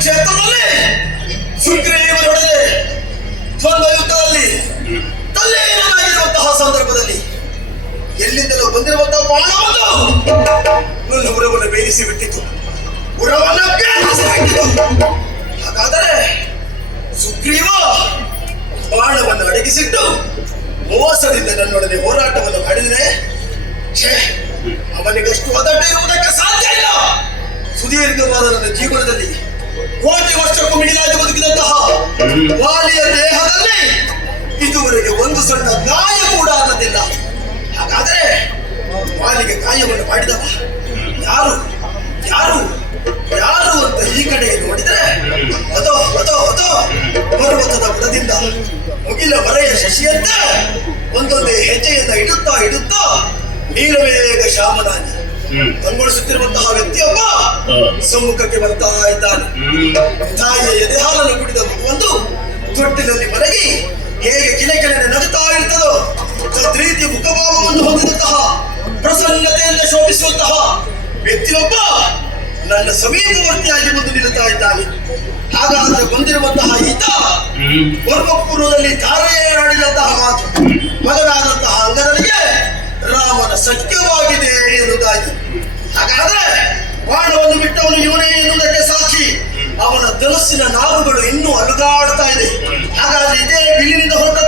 ಕ್ಷೇತ್ರದಲ್ಲಿ ಸುಗ್ರೀವನೊಡನೆ ದ್ವಂದ್ವ ಯುದ್ಧದಲ್ಲಿ ತಲ್ಲೀನರಾಗಿರುವಂತಹ ಸಂದರ್ಭದಲ್ಲಿ ಎಲ್ಲಿಂದಲೂ ಬಂದಿರುವಂತಹ ಬಾಣವನ್ನು ನನ್ನ ಉರವನ್ನು ಬೇಯಿಸಿ ಬಿಟ್ಟಿತು, ಉರವನ್ನು ಬೇಯಿಸಿಬಿಟ್ಟಿತು. ಹಾಗಾದರೆ ಸುಗ್ರೀವ ಬಾಣವನ್ನು ಅಡಗಿಸಿಟ್ಟು ಮೋಸದಿಂದ ನನ್ನೊಡನೆ ಹೋರಾಟವನ್ನು ಮಾಡಿದರೆ ಅವನಿಗಷ್ಟು ಅದಡ್ಡ ಇರುವುದಕ್ಕೆ ಸಾಧ್ಯ ಇಲ್ಲ. ಸುದೀರ್ಘವಾದ ನನ್ನ ಜೀವನದಲ್ಲಿ ಕೋಟಿ ವರ್ಷಕ್ಕೂ ಮಿಗಿಲಾಗಿ ಬದುಕಿದಂತಹ ವಾಲಿಯ ದೇಹದಲ್ಲಿ ಇದುವರೆಗೆ ಒಂದು ಸಣ್ಣ ಗಾಯ ಕೂಡ ಆಗಲಿಲ್ಲ. ಹಾಗಾದರೆ ವಾಲಿಗೆ ಗಾಯವನ್ನು ಮಾಡಿದವ ಯಾರು ಯಾರು ಯಾರು ಅಂತ ಈ ಕಡೆಗೆ ನೋಡಿದರೆ ಅದೋ ಅದೋ ಅದೋ ಪರ್ವತದ ಬುಡದಿಂದ ಮುಗಿಲ ಮರೆಯ ಶಶಿಯಂತೆ ಒಂದೊಂದೇ ಹೆಜ್ಜೆಯನ್ನ ಇಡುತ್ತಾ ಇಡುತ್ತಾ ನೀಲವೇಗ ಶ್ಯಾಮನಾಗಿ ಕಂಗೊಳಿಸುತ್ತಿರುವಂತಹ ವ್ಯಕ್ತಿಯೊಬ್ಬ ಸಮ್ಮುಖಕ್ಕೆ ಬರ್ತಾ ಇದ್ದಾನೆ. ತಾಯಿಯ ಎದೆ ಹಾಲನ್ನು ಕುಡಿದ ಮಗುವೊಂದು ತೊಟ್ಟಿಲಲ್ಲಿ ಮಲಗಿ ಹೇಗೆ ಕಿಲಕಿಲನೆ ನಗುತ್ತಾ ಇರ್ತದೋ ತದ್ರೀತಿ ಮುಖಭಾವವನ್ನು ಹೊಂದಿದಂತಹ ಪ್ರಸನ್ನತೆಯಿಂದ ಶೋಭಿಸುವಂತಹ ವ್ಯಕ್ತಿಯೊಬ್ಬ ನನ್ನ ಸಮೀಪವರ್ತಿಯಾಗಿ ಬಂದು ನಿಲ್ಲುತ್ತಾ ಇದ್ದಾನೆ. ಹಾಗಾದ್ರೆ ಬಂದಿರುವಂತಹ ಈತ ಪೂರ್ವಪೂರ್ವದಲ್ಲಿ ತಾರೆಯೇ ಆಡಿದಂತಹ ಮಾತು ಮಗನಾದಂತಹ ಅಂಗನಿಗೆ ರಾಮನ ಸತ್ಯವಾಗಿದೆ ಎನ್ನುವುದಾಗಿ. ಹಾಗಾದ್ರೆ ಬಾಣವನ್ನು ಬಿಟ್ಟವನು ಇವನೇ ಎನ್ನುವುದಕ್ಕೆ ಸಾಕ್ಷಿ ಅವನ ಧನಸ್ಸಿನ ನಾರುಗಳು ಇನ್ನೂ ಅಲುಗಾಡ್ತಾ ಇದೆ. ಹಾಗಾದ್ರೆ ಇದೇ ಬಿಲ್ಲಿನಿಂದ ಹೊರಟ